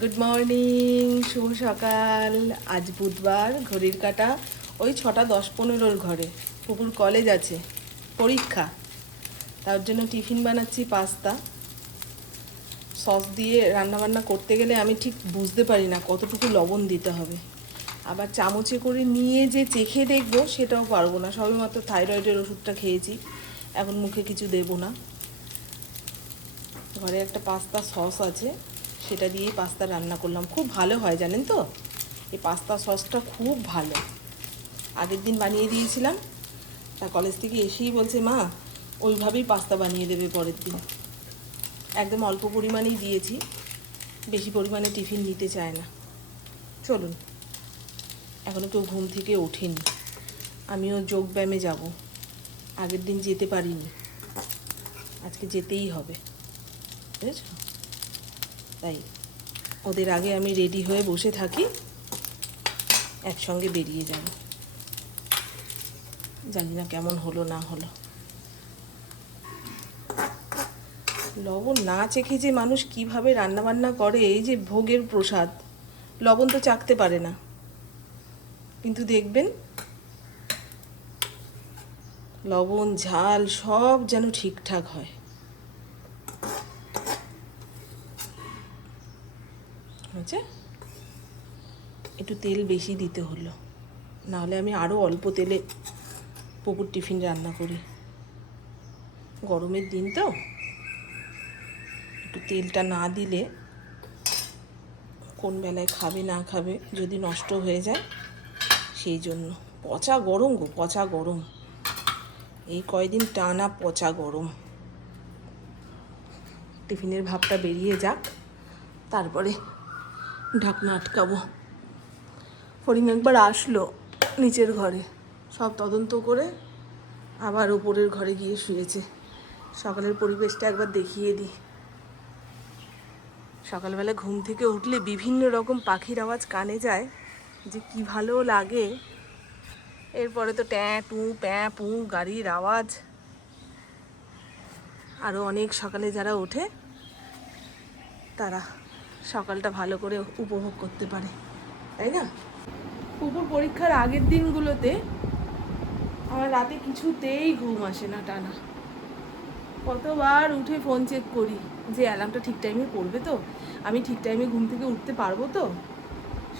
Good morning, শুভ সকাল। আজ বুধবার, ঘড়ির কাঁটা ওই 6টা 10-15 ঘরে। পুকুর কলেজ আছে, পরীক্ষা, তার জন্য টিফিন বানাচ্ছি পাস্তা। সস দিয়ে রান্নাবান্না করতে গেলে আমি ঠিক বুঝতে পারি না কতটুকু লবণ দিতে হবে। আবার চামচে করে নিয়ে যে চেখে দেখবো সেটাও পারবো না। সবেমাত্র থাইরয়েডের ওষুধটা খেয়েছি, এখন মুখে কিছু দেবো না। ঘরে একটা পাস্তা সস আছে, সেটা দিয়েই পাস্তা রান্না করলাম। খুব ভালো হয় জানেন তো, এই পাস্তা সসটা খুব ভালো। আগের দিন বানিয়ে দিয়েছিলাম, তা কলেজ থেকে এসেই বলছে মা ওইভাবেই পাস্তা বানিয়ে দেবে পরের দিন। একদম অল্প পরিমাণেই দিয়েছি, বেশি পরিমাণে টিফিন নিতে চায় না। চলুন, এখনও কেউ ঘুম থেকে ওঠেনি, আমিও যোগব্যায়ামে যাব। আগের দিন যেতে পারিনি, আজকে যেতেই হবে, বুঝেছ? তাই ওদের আগে আমি রেডি হয়ে বসে থাকি, একসঙ্গে বেরিয়ে যাব। জানি না কেমন হলো না হলো। লবণ না চেখে যে মানুষ কিভাবে রান্নাবান্না করে, এই যে ভোগের প্রসাদ, লবণ তো চাখতে পারে না, কিন্তু দেখবেন লবণ ঝাল সব যেন ঠিকঠাক হয়। হয়েছে, একটু তেল বেশি দিতে হলো, নাহলে আমি আরও অল্প তেলে পুকুর টিফিন রান্না করি। গরমের দিন তো একটু তেলটা না দিলে কোন বেলায় খাবে না খাবে যদি নষ্ট হয়ে যায়, সেই জন্য। পচা গরম গো, পচা গরম, এই কয়দিন টানা পচা গরম। টিফিনের ভাবটা বেরিয়ে যাক, তারপরে ঢাকনা আটকাবো। ফরিং একবার আসলো নিচের ঘরে, সব তদন্ত করে আবার ওপরের ঘরে গিয়ে শুয়েছে। সকালের পরিবেশটা একবার দেখিয়ে দিই। সকালবেলা ঘুম থেকে উঠলে বিভিন্ন রকম পাখির আওয়াজ কানে যায়, যে কি ভালো লাগে। এরপরে তো ট্যাঁ টু প্যাঁ পু গাড়ির আওয়াজ। আরও অনেক সকালে যারা ওঠে তারা সকালটা ভালো করে উপভোগ করতে পারে, তাই না? পুকুর পরীক্ষার আগের দিনগুলোতে আমার রাতে কিছুতেই ঘুম আসে না টানা। কতবার উঠে ফোন চেক করি যে অ্যালার্মটা ঠিক টাইমে পড়বে তো, আমি ঠিক টাইমে ঘুম থেকে উঠতে পারবো তো।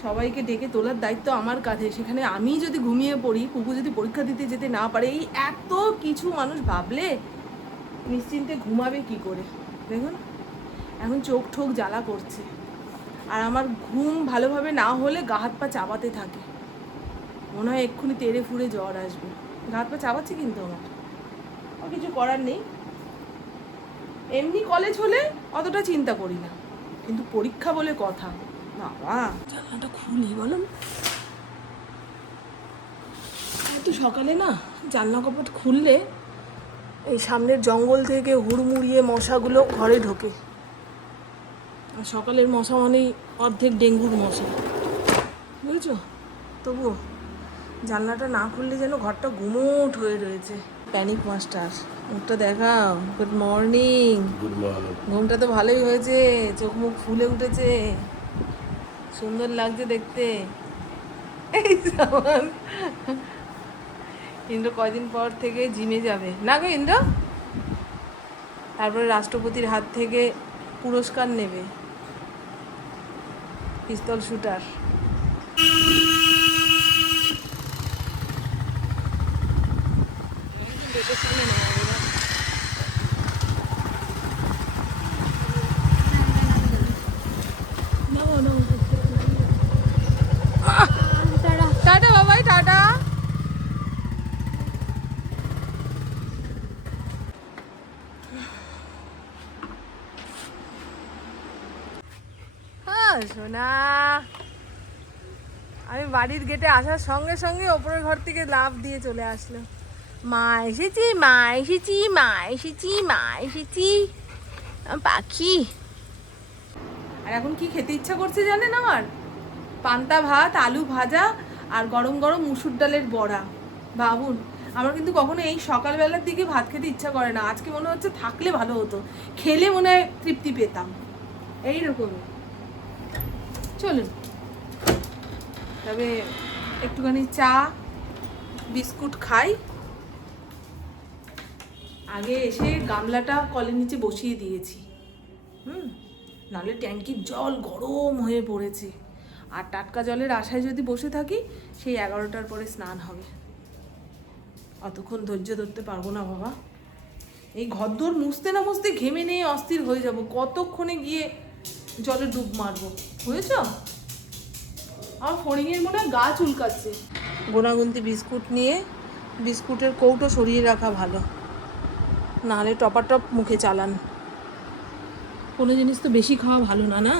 সবাইকে ডেকে তোলার দায়িত্ব আমার কাঁধে, সেখানে আমি যদি ঘুমিয়ে পড়ি, পুকু যদি পরীক্ষা দিতে যেতে না পারে, এই এত কিছু মানুষ ভাবলে নিশ্চিন্তে ঘুমাবে কি করে? দেখুন এখন চোখ ঠোক জ্বালা করছে, আর আমার ঘুম ভালোভাবে না হলে গা হাত পা চাবাতে থাকে, মনে হয় এক্ষুনি তেড়ে ফুড়ে জ্বর আসবে। গা হাত পা চাবাচ্ছে কিন্তু আমার, আর কিছু করার নেই। এমনি কলেজ হলে অতটা চিন্তা করি না, কিন্তু পরীক্ষা বলে কথা, বাবা জানলাটা খুলি বলুন। তো সকালে না জানলা কপাট খুললে এই সামনের জঙ্গল থেকে হুড়মুড়িয়ে মশাগুলো ঘরে ঢোকে। আর সকালের মশা মানেই অর্ধেক ডেঙ্গুর মশা, বুঝেছো? তবুও জানলাটা না খুললে যেন ঘরটা গুমোট হয়ে রয়েছে। প্যানিক মাস্টার, মুখটা দেখাও। Good morning. Good morning. ঘুমটা তো ভালোই হয়েছে, চোখ মুখ ফুলে উঠেছে, সুন্দর লাগছে দেখতে। এই সামান ইন্দ্র কয়দিন পর থেকে জিমে যাবে না গো ইন্দ্র, তারপরে রাষ্ট্রপতির হাত থেকে পুরস্কার নেবে, পিস্তল শুটার। টাটা বাবাই, টাটা। হ্যাঁ সোনা, আমি বাড়ির গেটে আসার সঙ্গে সঙ্গে ওপরের ঘর থেকে লাফ দিয়ে চলে আসলো। মা এসেছি, মা এসেছি, মা এসেছি, মা এসেছি, পাখি। আর এখন কি খেতে ইচ্ছা করছে জানেন আমার? পান্তা ভাত, আলু ভাজা আর গরম গরম মুসুর ডালের বড়া। ভাবুন, আমার কিন্তু কখনো এই সকালবেলার দিকে ভাত খেতে ইচ্ছা করে না। আজকে মনে হচ্ছে থাকলে ভালো হতো, খেলে মনে হয় তৃপ্তি পেতাম। এইরকমই চলুন তবে একটুখানি চা বিস্কুট খাই। আগে এসে গামলাটা কলের নিচে বসিয়ে দিয়েছি, নাহলে ট্যাঙ্কির জল গরম হয়ে পড়েছে। আর টাটকা জলের আশায় যদি বসে থাকি, সেই 11টার পরে স্নান হবে। অতক্ষণ ধৈর্য ধরতে পারবো না বাবা। এই ঘরদোর মুছতে না মুছতে ঘেমে নিয়ে অস্থির হয়ে যাব। কতক্ষণে গিয়ে জলে ডুব মারবো, বুঝেছ? আমার ফড়িংয়ের মনে হয় গা চুলকাচ্ছে। গোনাগুন্তি বিস্কুট নিয়ে বিস্কুটের কৌটো সরিয়ে রাখা ভালো, নাহলে টপাটপ মুখে চালান। কোনো জিনিস তো বেশি খাওয়া ভালো না, না?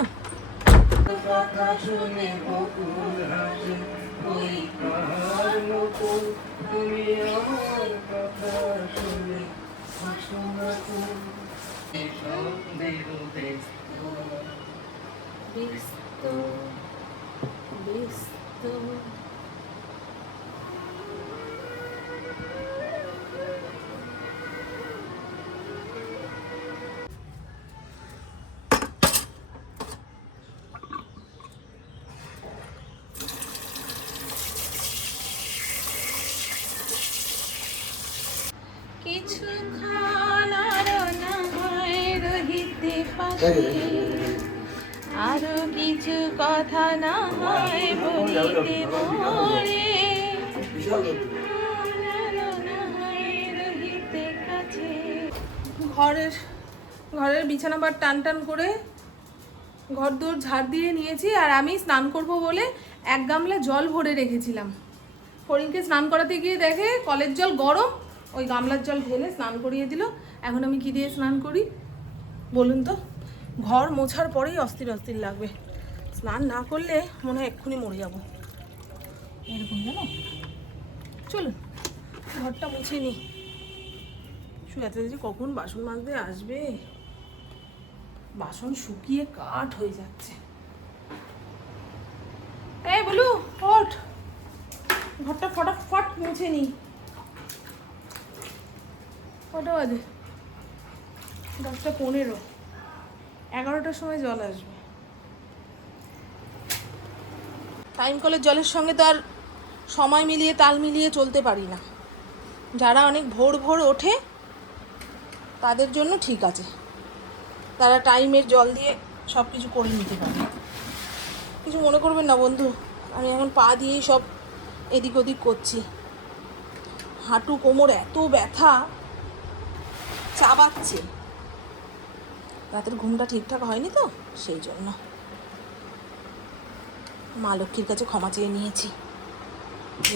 কিছুক্ষণ আরো না হয় রহিতে পাশে, আরো কিছু কথা না হয় বলিতে মোরে, রহিতে কাছে। ঘরের বিছানা বার টান টান করে ঘর দোর ঝাড় দিয়ে নিয়েছি। আর আমি স্নান করব বলে 1 গামলা জল ভরে রেখেছিলাম। ফড়িংকে স্নান করাতে গিয়ে দেখে কলের জল গরম, ওই গামলার জল ঢেলে স্নান করিয়ে দিল। এখন আমি কি দিয়ে স্নান করি বলুন তো? ঘর মোছার পরেই অস্থির অস্থির লাগবে। স্নান না করলে মনে হয় এক্ষুনি মরে যাব এরকম, জানো? চলুন ঘরটা মুছে নিই। শুয়াতে যে কখন বাসন মাজতে আসবে, বাসন শুকিয়ে কাঠ হয়ে যাচ্ছে। এই বলু, ওঠ, ঘরটা ফটাফট মুছে নিই। কটা বাজে? 10:15। 11টার সময় জল আসবে। টাইম কলের জলের সঙ্গে তো আর সময় মিলিয়ে তাল মিলিয়ে চলতে পারি না। যারা অনেক ভোর ভোর ওঠে তাদের জন্য ঠিক আছে, তারা টাইমের জল দিয়ে সব কিছু করে নিতে পারে। কিছু মনে করবেন না বন্ধু, আমি এখন পা দিয়েই সব এদিক ওদিক করছি। হাঁটু কোমর এত ব্যথা, চাবাচ্ছে। রাতের ঘুমটা ঠিকঠাক হয়নি তো, সেই জন্য মা লক্ষ্মীর কাছে ক্ষমা চেয়ে নিয়েছি।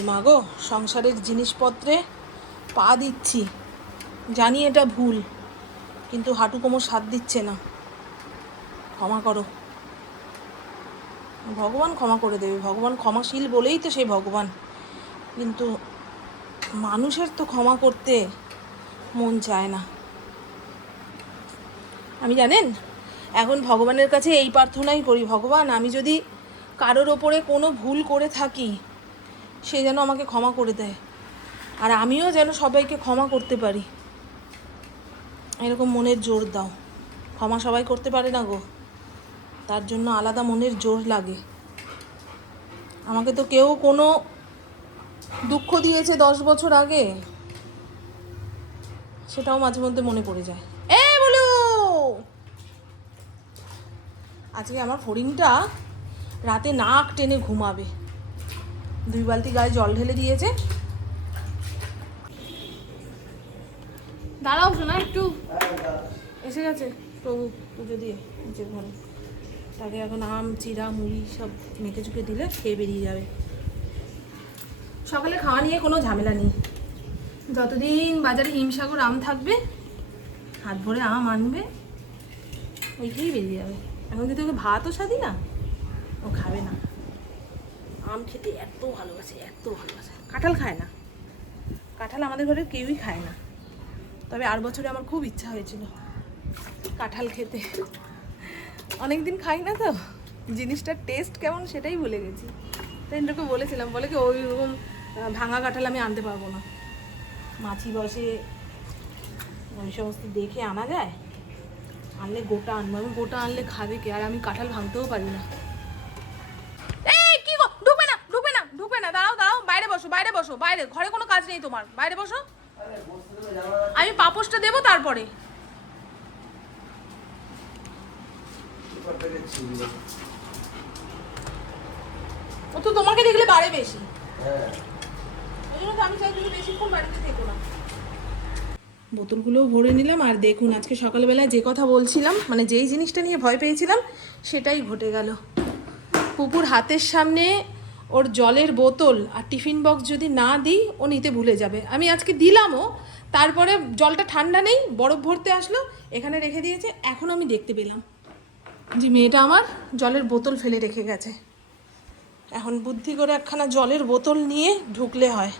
মা গো, সংসারের জিনিসপত্রে পা দিচ্ছি, জানি এটা ভুল, কিন্তু হাঁটু কোমর সাথ দিচ্ছে না, ক্ষমা করো। ভগবান ক্ষমা করে দেবে, ভগবান ক্ষমাশীল বলেই তো সেই ভগবান। কিন্তু মানুষের তো ক্ষমা করতে মন চায় না। আমি জানেন এখন ভগবানের কাছে এই প্রার্থনাই করি, ভগবান আমি যদি কারোর ওপরে কোনো ভুল করে থাকি, সে যেন আমাকে ক্ষমা করে দেয়, আর আমিও যেন সবাইকে ক্ষমা করতে পারি। এরকম মনের জোর দাও। ক্ষমা সবাই করতে পারে না গো, তার জন্য আলাদা মনের জোর লাগে। আমাকে তো কেউ কোনো দুঃখ দিয়েছে 10 বছর আগে, সেটাও মাঝে মধ্যে মনে পড়ে যায়। বলো, আজকে আমার ফড়িংটা রাতে নাক টেনে ঘুমাবে। 2 বালতি গায়ে জল ঢেলে দিয়েছে। দাঁড়াও শোনা একটু, এসে গেছে প্রভু পুজো দিয়ে নিচের ঘরে। তাকে এখন আম চিরা মুড়ি সব মেখে চুকে দিলে খেয়ে বেরিয়ে যাবে। সকালে খাওয়া নিয়ে কোনো ঝামেলা নেই। যতদিন বাজারে হিমসাগর আম থাকবে, হাত ভরে আম আনবে, ওই খেয়েই বেরিয়ে যাবে। এখন যদি ওকে ভাতও সাদি না, ও খাবে না। আম খেতে এত ভালোবাসে, এত ভালোবাসে। কাঁঠাল খায় না, কাঁঠাল আমাদের ঘরে কেউই খায় না। তবে আর বছরে আমার খুব ইচ্ছা হয়েছিল কাঁঠাল খেতে। অনেকদিন খাই না তো, জিনিসটার টেস্ট কেমন সেটাই ভুলে গেছি। তাই ইন্দ্রকে বলেছিলাম, বলে কি ওই রকম ভাঙা কাঁঠাল আমি আনতে পারবো না। মাছি বসে ওই সমস্ত দেখে আনা যায়, আনলে গোটা আনবো। আমি গোটা আনলে খাবে কে? আর আমি কাঁঠাল ভাঙতেও পারি না। বসো, বাইরে বসো, বাইরে, ঘরে কোনো কাজ নেই তোমার, বাইরে বসো। আমি পাপোশটা দেবো তারপরে। ও তো তোমাকে দেখলে বাড়ে বেশি, ওই জন্য তো আমি চাই তুমি বেশিক্ষণ বাড়িতে থেকো না। বোতলগুলোও ভরে নিলাম। আর দেখুন আজকে সকালবেলায় যে কথা বলছিলাম, মানে যেই জিনিসটা নিয়ে ভয় পেয়েছিলাম সেটাই ঘটে গেল। পুপুর হাতের সামনে ওর জলের বোতল আর টিফিন বক্স যদি না দিই ও নিতে ভুলে যাবে। আমি আজকে দিলামও, তারপরে জলটা ঠান্ডা নেই, বরফ ভরতে আসলো, এখানে রেখে দিয়েছে। এখন আমি দেখতে পেলাম যে মেয়েটা আমার জলের বোতল ফেলে রেখে গেছে। এখন বুদ্ধি করে একখানা জলের বোতল নিয়ে ঢুকলে হয়।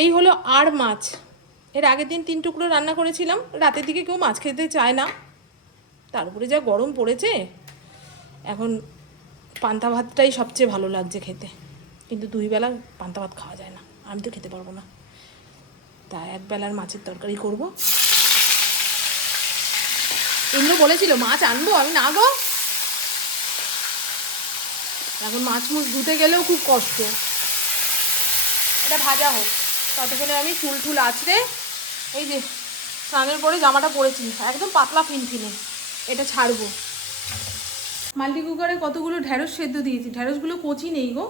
এই হলো আর মাছ। এর আগের দিন 3 টুকরো রান্না করেছিলাম। রাতের দিকে কেউ মাছ খেতে চায় না, তার উপরে যা গরম পড়েছে, এখন পান্তা ভাতটাই সবচেয়ে ভালো লাগছে খেতে। কিন্তু 2 বেলা পান্তা ভাত খাওয়া যায় না, আমি তো খেতে পারবো না, তাই 1 বেলার মাছের তরকারি করব। ইন্দ্র বলেছিল মাছ আনবো, আমি না গো, এখন মাছ মুছ ধুতে গেলেও খুব কষ্ট। এটা ভাজা হোক, ততক্ষণে আমি চুল টুল আছড়ে, এই যে স্নানের পরে জামাটা পরেছি একদম পাতলা ফিনফিনে, এটা ছাড়বো। মাল্টি কুকারে কতগুলো ঢ্যাঁড়স সেদ্ধ দিয়েছি, ঢ্যাঁড়সগুলো কচি নেই গো,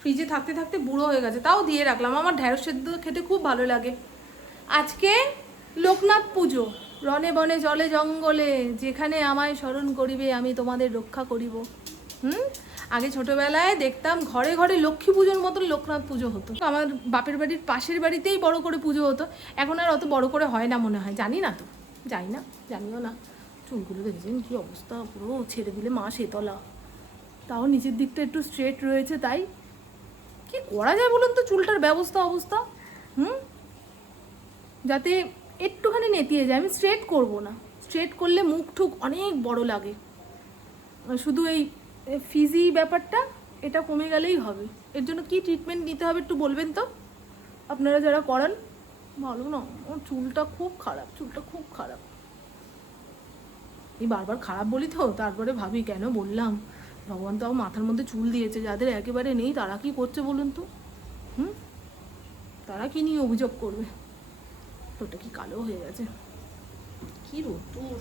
ফ্রিজে থাকতে থাকতে বুড়ো হয়ে গেছে, তাও দিয়ে রাখলাম। আমার ঢ্যাঁড়স সেদ্ধ খেতে খুব ভালো লাগে। আজকে লোকনাথ পুজো, রনে বনে জলে জঙ্গলে যেখানে আমায় স্মরণ করিবে আমি তোমাদের রক্ষা করিব। আগে ছোটবেলায় দেখতাম ঘরে ঘরে লক্ষ্মী পুজোর মতন লোকনাথ পুজো হতো। আমার বাপের বাড়ির পাশের বাড়িতেই বড় করে পুজো হতো, এখন আর অত বড় করে হয় না মনে হয়, জানি না তো, যাই না, জানিও না। চুলগুলো দেখেছেন কি অবস্থা, পুরো ছেড়ে দিলে মা সেতলা, তাও নিচের দিকটা একটু স্ট্রেট রয়েছে। তাই কি করা যায় বলুন তো চুলটার অবস্থা যাতে একটুখানি নেতিয়ে যায়। আমি স্ট্রেট করব না, স্ট্রেট করলে মুখ ঠুক অনেক বড় লাগে। শুধু এই ফিজি ব্যাপারটা এটা কমে গেলেই হবে। এর জন্য কি ট্রিটমেন্ট নিতে হবে একটু বলবেন তো আপনারা যারা করান। ভালো না, আমার চুলটা খুব খারাপ। এই বারবার খারাপ বলি তো, তারপরে ভাবি কেন বললাম, ভগবান তো মাথার মধ্যে চুল দিয়েছে, যাদের একেবারে নেই তারা কি করছে বলুন তো। তারা কি নিয়ে অভিযোগ করবে। ওটা কি কালো হয়ে গেছে, কি রোদ্দুর।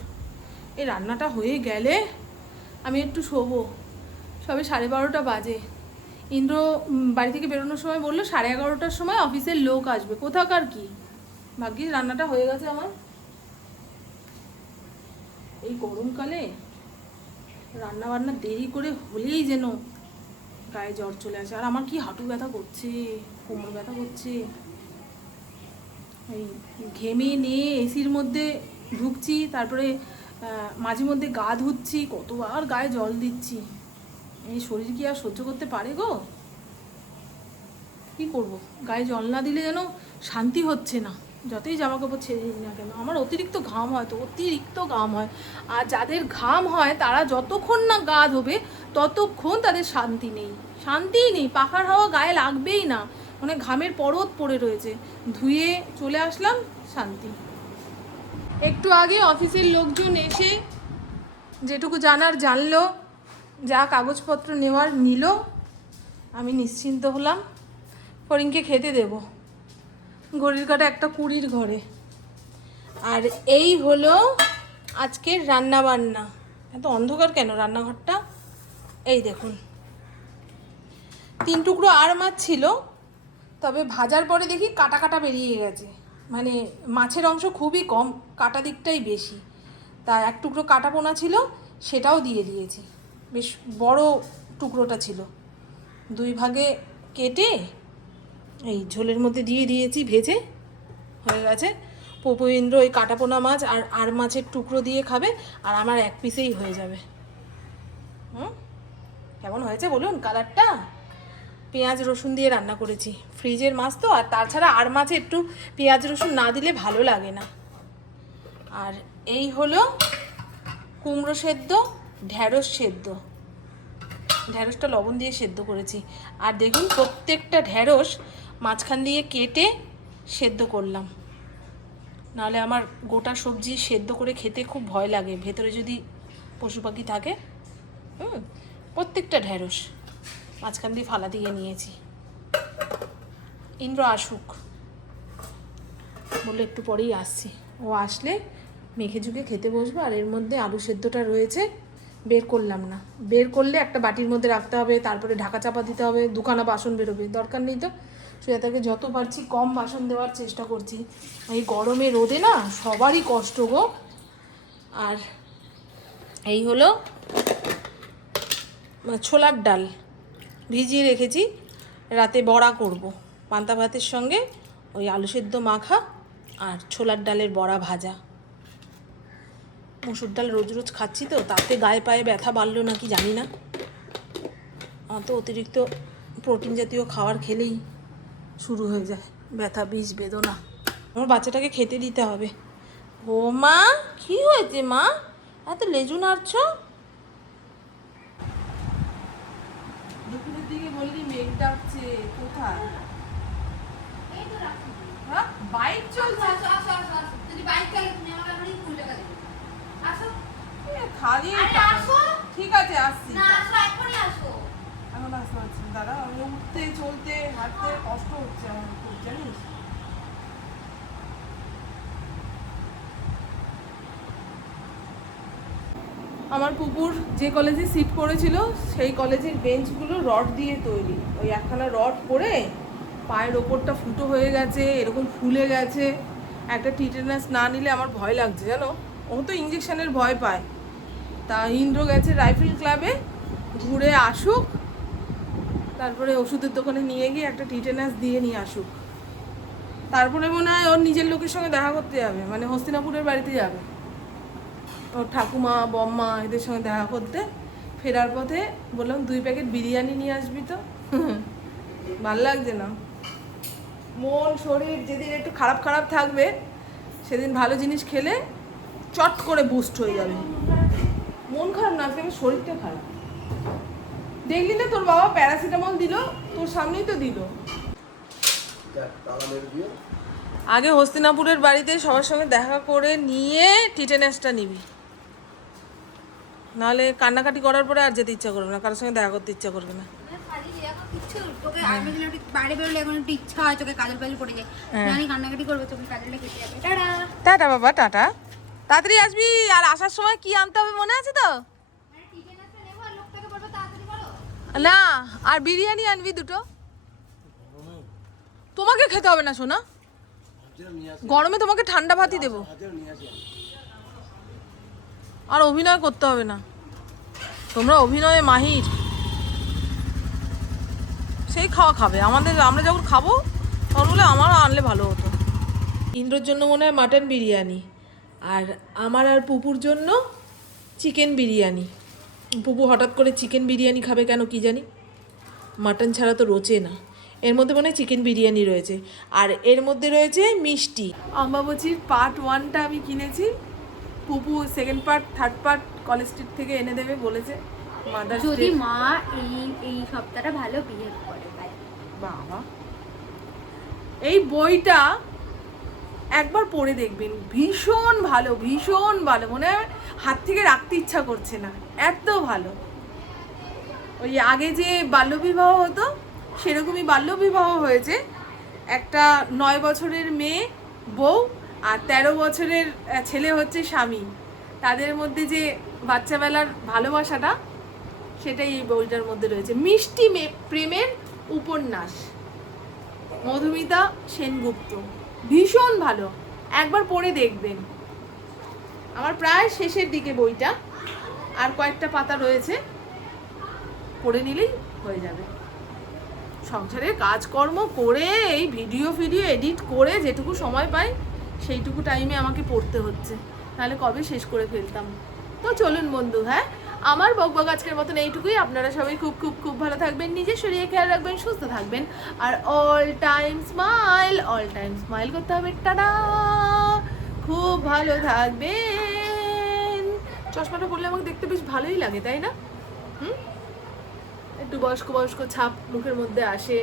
এই রান্নাটা হয়ে গেলে আমি একটু শোবো। সবে 12:30 বাজে। ইন্দ্র বাড়ি থেকে বেরোনোর সময় বললো 11:30টার সময় অফিসের লোক আসবে, কোথাকার কি, ভাগ্যিস রান্নাটা হয়ে গেছে আমার। এই গরমকালে রান্না বান্না দেরি করে হলেই যেন গায়ে জ্বর চলে আসে। আর আমার কি হাঁটু ব্যথা করছে, কোমর ব্যথা করছে, এই ঘেমে নিয়ে এসির মধ্যে ঢুকছি, তারপরে মাঝে মধ্যে গা ধুচ্ছি, কতবার গায়ে জল দিচ্ছি। এই শরীর কি আর সহ্য করতে পারে গো, কি করব। গায়ে জল না দিলে যেন শান্তি হচ্ছে না, যতই জামা কাপড় ছেড়ে দিই না কেন। আমার অতিরিক্ত ঘাম হয় তো, আর যাদের ঘাম হয় তারা যতক্ষণ না গা ধোবে ততক্ষণ তাদের শান্তিই নেই। পাখার হাওয়া গায়ে লাগবেই না, মানে ঘামের পরত পড়ে রয়েছে। ধুয়ে চলে আসলাম, শান্তি। একটু আগে অফিসের লোকজন এসে যেটুকু জানার জানলো, যা কাগজপত্র নেওয়ার নিল, আমি নিশ্চিন্ত হলাম। ফরিংকে খেতে দেব, ঘড়ির কাঁটা 1:20 ঘরে। আর এই হলো আজকের রান্না বান্না। এত অন্ধকার কেন রান্নাঘরটা, এই দেখুন 3 টুকরো আর মাছ ছিল, তবে ভাজার পরে দেখি কাটা কাটা বেরিয়ে গেছে, মানে মাছের অংশ খুবই কম, কাটা দিকটাই বেশি। তা 1 টুকরো কাটা পোনা ছিল, সেটাও দিয়ে দিয়েছি। বেশ বড় টুকরোটা ছিল, 2 ভাগে কেটে এই ঝোলের মধ্যে দিয়ে দিয়েছি, ভেজে হয়ে গেছে। পপু ইন্দ্র ওই কাটা পোনা মাছ আর মাছের টুকরো দিয়ে খাবে, আর আমার 1 পিসেই হয়ে যাবে। কেমন হয়েছে বলুন কালারটা? পেঁয়াজ রসুন দিয়ে রান্না করেছি, ফ্রিজের মাছ তো, আর তাছাড়া আর মাছে একটু পেঁয়াজ রসুন না দিলে ভালো লাগে না। আর এই হলো কুমড়ো সেদ্ধ, ঢ্যাঁড়স সেদ্ধ, ঢ্যাঁড়সটা লবণ দিয়ে সেদ্ধ করেছি। আর দেখুন প্রত্যেকটা ঢ্যাঁড়স মাঝখান দিয়ে কেটে সেদ্ধ করলাম, নাহলে আমার গোটা সবজি সেদ্ধ করে খেতে খুব ভয় লাগে, ভেতরে যদি পশু পাখি থাকে। প্রত্যেকটা ঢ্যাঁড়স মাঝখান দিয়ে ফালা দিয়ে নিয়েছি। ইন্দ্র আসুক, বললে একটু পরেই আসছি। ও আসলে মেখে ঝুঁকে খেতে বসবো। আর এর মধ্যে আলু সেদ্ধটা রয়েছে, বের করলাম না। বের করলে একটা বাটির মধ্যে রাখতে হবে, তারপরে ঢাকা চাপা দিতে হবে, দুখানা বাসন বেরোবে, দরকার নেই তো। শ্রেয়াতাকে যত পারছি কম বাসন দেওয়ার চেষ্টা করছি। এই গরমে রোদে না সবারই কষ্ট গো। আর এই হলো ছোলার ডাল ভিজিয়ে রেখেছি, রাতে বড়া করব পান্তা ভাতের সঙ্গে। ওই আলু সেদ্ধ মাখা আর ছোলার ডালের বড়া ভাজা। মসুর ডাল রোজ রোজ খাচ্ছি তো, তাতে গায়ে পায়ে ব্যথা বাড়লো নাকি জানি না। অত অতিরিক্ত প্রোটিন জাতীয় খাবার খেলেই শুরু হয়ে যায় ব্যথা, বিষ বেদনা। আমার বাচ্চাটাকে খেতে দিতে হবে। ও মা, কি হয়েছে মা, এত লেজু নাড়ছ? দুপুরের দিকে বললি মেঘ ডাকছে, কোথায়? হ্যাঁ, বাইক চলছে। খালি ঠিক আছে, আসছি। এখন আসতে পারছি না দাদা, আমি উঠতে চলতে হাঁটতে কষ্ট হচ্ছে আমার খুব, জানিস। আমার পুকুর যে কলেজে সিট করেছিল সেই কলেজের বেঞ্চগুলো রড দিয়ে তৈরি। ওই একখানা রড পরে পায়ের ওপরটা ফুটো হয়ে গেছে, এরকম ফুলে গেছে। একটা টিটেনাস না নিলে আমার ভয় লাগছে জানো। ও তো ইঞ্জেকশনের ভয় পায়। তা ইন্দ্র গেছে রাইফেল ক্লাবে, ঘুরে আসুক, তারপরে ওষুধের দোকানে নিয়ে গিয়ে একটা টিটেনাস দিয়ে নিয়ে আসুক। তারপরে মনে হয় ওর নিজের লোকের সঙ্গে দেখা করতে যাবে, মানে হস্তিনাপুরের বাড়িতে যাবে, ওর ঠাকুমা বম্মা এদের সঙ্গে দেখা করতে। ফেরার পথে বললাম 2 প্যাকেট বিরিয়ানি নিয়ে আসবি তো। ভাল লাগছে না, মন শরীর যেদিন একটু খারাপ খারাপ থাকবে সেদিন ভালো জিনিস খেলে চট করে বুস্ট হয়ে যাবে। মন খারাপ না, আজকে আমার শরীরটা খারাপ। দেখলি না তোর বাবা প্যারাসিটামল দিল, তোর সামনেই তো দিল। আগে হস্তিনাপুরের বাড়িতে সবার সঙ্গে দেখা করে নিয়ে টিটেনাসটা নিবি, নাহলে কান্নাকাটি করার পরে আর যেতে ইচ্ছা করবে না, কারোর সঙ্গে দেখা করতে ইচ্ছা করবে না। টাটা বাবা, টাটা, তাড়াতাড়ি আসবি। আর আসার সময় কি আনতে হবে মনে আছে তো? না, আর বিরিয়ানি আনবি 2টো। তোমাকে খেতে হবে না সোনা, গরমে তোমাকে ঠান্ডা ভাতই দেবো। আর অভিনয় করতে হবে না, তোমরা অভিনয়ে মাহির। সেই খাওয়া খাবে, আমরা যখন খাবো তখন বলে আমারও আনলে ভালো হতো। ইন্দ্রর জন্য মনে হয় মাটন বিরিয়ানি, আর আমার আর পুপুর জন্য চিকেন বিরিয়ানি। পুপু হঠাৎ করে চিকেন বিরিয়ানি খাবে কেন কি জানি, মাটন ছাড়া তো রোচে না। এর মধ্যে মনে হয় চিকেন বিরিয়ানি রয়েছে, আর এর মধ্যে রয়েছে মিষ্টি। অম্বাবচির পার্ট 1টা আমি কিনেছি, Pupu second part third part College Street থেকে এনে দেবে বলেছে। যদি মা এই সপ্তাহটা ভালো বিহেভ করে। বাবা, এই বইটা একবার পড়ে দেখবেন, ভীষণ ভালো, ভীষণ ভালো, মনে হয় হাত থেকে রাখতে ইচ্ছা করছে না, এত ভালো। ওই আগে যে বাল্যবিবাহ হতো সেরকমই বাল্যবিবাহ হয়েছে। একটা 9 বছরের মেয়ে বউ আর 13 বছরের ছেলে হচ্ছে স্বামী, তাদের মধ্যে যে বাচ্চাবেলার ভালোবাসাটা সেটাই এই বইটার মধ্যে রয়েছে। মিষ্টি প্রেমের উপন্যাস, মধুমিতা সেনগুপ্ত, ভীষণ ভালো, একবার পড়ে দেখবেন। আমার প্রায় শেষের দিকে বইটা, আর কয়েকটা পাতা রয়েছে, পড়ে নিলেই হয়ে যাবে। সংসারে কাজকর্ম করে এই ভিডিও এডিট করে যেটুকু সময় পাই সেইটুকু টাইমে আমাকে পড়তে হচ্ছে, তাহলে কবে শেষ করে ফেলতাম। তো চলুন বন্ধু, হ্যাঁ, আমার বকবক আজকের মতন এইটুকুই। আপনারা সবাই খুব খুব খুব ভালো থাকবেন, নিজের শরীরে খেয়াল রাখবেন, সুস্থ থাকবেন, আর অল টাইম স্মাইল করতে হবে। টাটা, খুব ভালো থাকবেন। চশমাটা পরলে আমাকে দেখতে বেশ ভালোই লাগে, তাই না? একটু বয়স্ক ছাপ মুখের মধ্যে আসে।